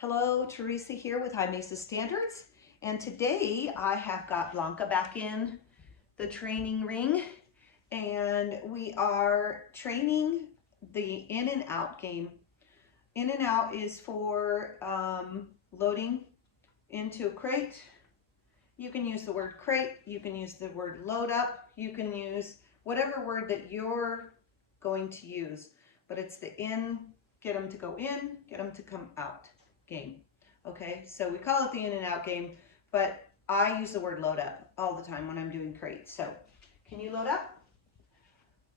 Hello, Teresa here with High Mesa Standards, and today I have got Blanca back in the training ring, and we are training the in and out game. In and out is for loading into a crate. You can use the word crate, you can use the word load up, you can use whatever word that you're going to use, but it's the in, get them to go in, get them to come out game. Okay, so we call it the in and out game, but I use the word load up all the time when I'm doing crates. So can you load up?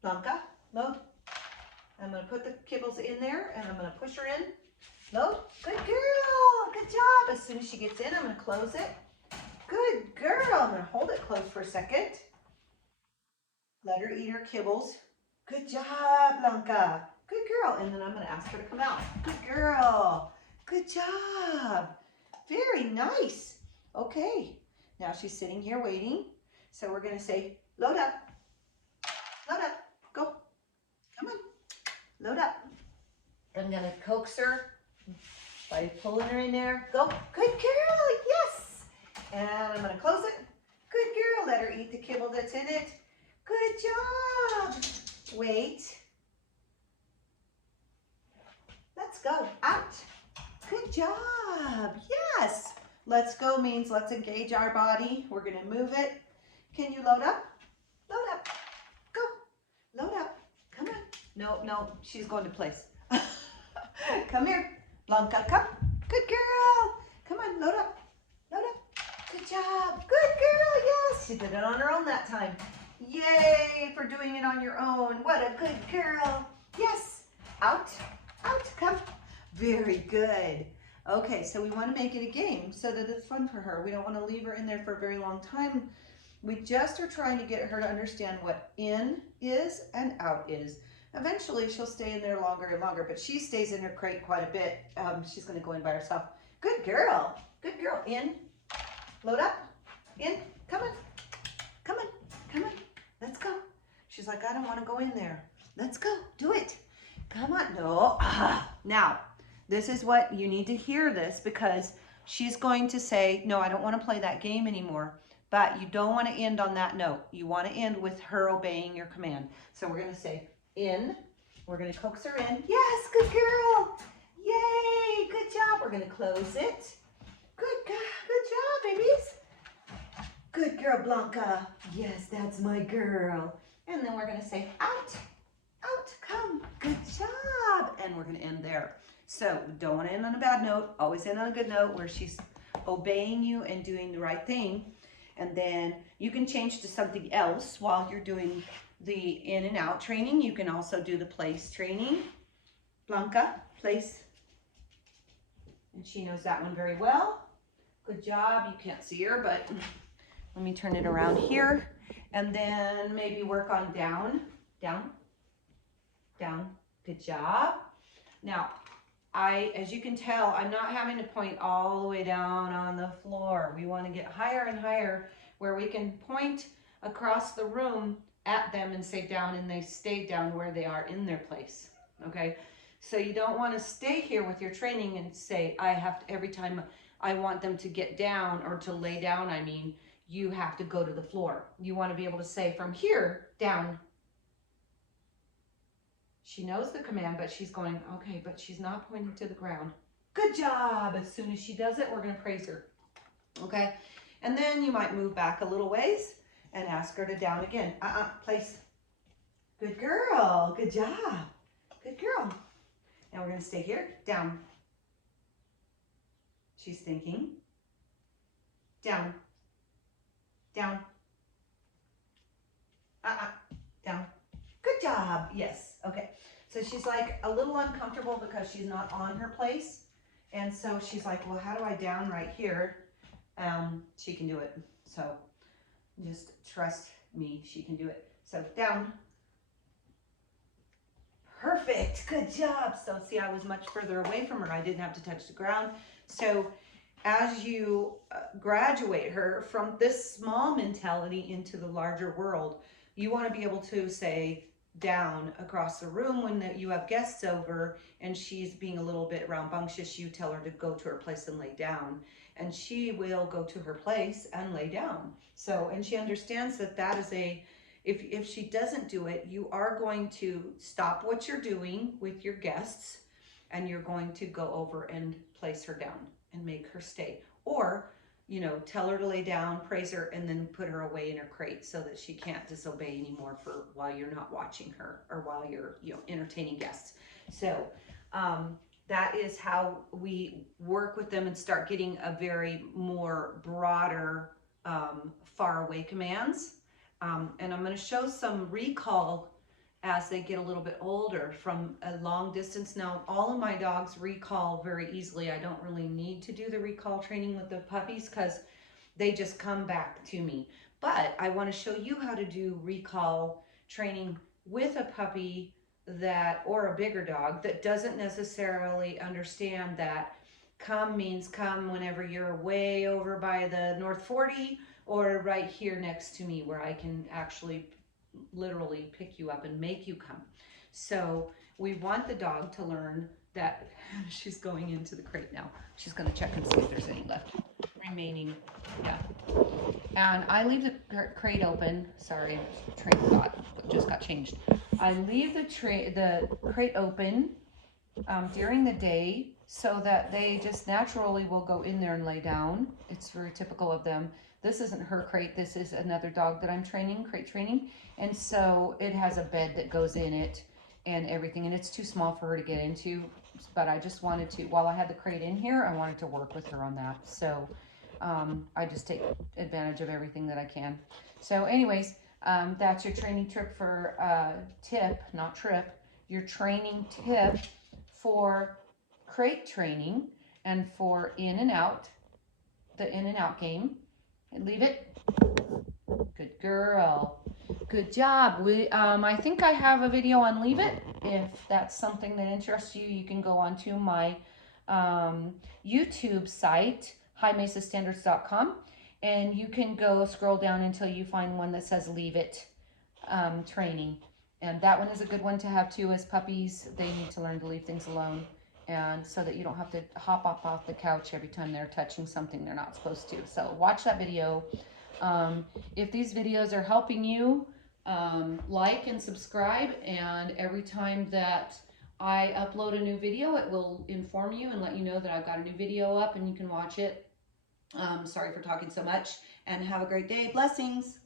Blanca, load. I'm going to put the kibbles in there and I'm going to push her in. Load. Good girl. Good job. As soon as she gets in, I'm going to close it. Good girl. I'm going to hold it closed for a second. Let her eat her kibbles. Good job, Blanca. Good girl. And then I'm going to ask her to come out. Good girl. Good job. Very nice. Okay. Now she's sitting here waiting. So we're going to say, load up. Load up. Go. Come on. Load up. I'm going to coax her by pulling her in there. Go. Good girl. Yes. And I'm going to close it. Good girl. Let her eat the kibble that's in it. Good job. Wait. Let's go. Out. Good job. Yes. Let's go means let's engage our body. We're going to move it. Can you load up? Load up. Go. Load up. Come on. No, she's going to place. Come here. Blanca, come. Good girl. Come on, load up. Load up. Good job. Good girl. Yes. She did it on her own that time. Yay for doing it on your own. What a good girl. Yes. Out. Out. Come. Very good. Okay, so we want to make it a game so that it's fun for her. We don't want to leave her in there for a very long time. We just are trying to get her to understand what in is and out is. Eventually, she'll stay in there longer and longer, but she stays in her crate quite a bit. She's going to go in by herself. Good girl. Good girl. In. Load up. In. Come on. Come on. Come on. Let's go. She's like, I don't want to go in there. Let's go. Do it. Come on. No. Now, this is what you need to hear this because she's going to say, no, I don't want to play that game anymore. But you don't want to end on that note. You want to end with her obeying your command. So we're going to say in. We're going to coax her in. Yes, good girl. Yay, good job. We're going to close it. Good job, babies. Good girl, Blanca. Yes, that's my girl. And then we're going to say out. Out, come. Good job. And we're going to end there. So don't want to end on a bad note. Always end on a good note where she's obeying you and doing the right thing. And then you can change to something else while you're doing the in and out training. You can also do the place training. Blanca, place. And she knows that one very well. Good job. You can't see her, but let me turn it around here. And then maybe work on down, down, down. Good job. Now, as you can tell, I'm not having to point all the way down on the floor. We want to get higher and higher where we can point across the room at them and say down, and they stay down where they are in their place. Okay? So you don't want to stay here with your training and say, I have to, every time I want them to get down or to lay down, I mean, you have to go to the floor. You want to be able to say from here, down. She knows the command, but she's going, okay, but she's not pointing to the ground. Good job. As soon as she does it, we're going to praise her. Okay? And then you might move back a little ways and ask her to down again. Place. Good girl. Good job. Good girl. And we're going to stay here. Down. She's thinking. Down. Down. Down. Good job. Yes. Okay. So she's like a little uncomfortable because she's not on her place. And so she's like, well, how do I down right here? She can do it. So just trust me. She can do it. So down. Perfect. Good job. So see, I was much further away from her. I didn't have to touch the ground. So as you graduate her from this small mentality into the larger world, you want to be able to say, down across the room when you have guests over and she's being a little bit rambunctious, you tell her to go to her place and lay down, and she will go to her place and lay down. So, and she understands that that is a, if she doesn't do it, you are going to stop what you're doing with your guests and you're going to go over and place her down and make her stay. Or, you know, tell her to lay down, praise her, and then put her away in her crate so that she can't disobey anymore for while you're not watching her or while you're, you know, entertaining guests. So that is how we work with them and start getting a very more broader far away commands. And I'm going to show some recall as they get a little bit older from a long distance. Now, all of my dogs recall very easily. I don't really need to do the recall training with the puppies because they just come back to me. But I want to show you how to do recall training with a puppy that, or a bigger dog that doesn't necessarily understand that come means come whenever you're way over by the North 40 or right here next to me where I can actually literally pick you up and make you come. So we want the dog to learn that. She's going into the crate now. She's going to check and see if there's any left remaining. Yeah. And I leave the crate open. Sorry, train of thought just got changed. I leave the crate open during the day so that they just naturally will go in there and lay down. It's very typical of them. This isn't her crate. This is another dog that I'm training, crate training. And so it has a bed that goes in it and everything. And it's too small for her to get into. But I just wanted to, while I had the crate in here, I wanted to work with her on that. So I just take advantage of everything that I can. So anyways, that's your training trip for tip, not trip. Your training tip for crate training and for in and out, the in and out game. And leave it. Good girl. Good job. I think I have a video on Leave It. If that's something that interests you, you can go onto my YouTube site, highmesastandards.com, and you can go scroll down until you find one that says Leave It training. And that one is a good one to have too. As puppies, they need to learn to leave things alone, and so that you don't have to hop up off the couch every time they're touching something they're not supposed to. So watch that video. If these videos are helping you, like and subscribe, and every time that I upload a new video, it will inform you and let you know that I've got a new video up and you can watch it. Sorry for talking so much, and have a great day. Blessings.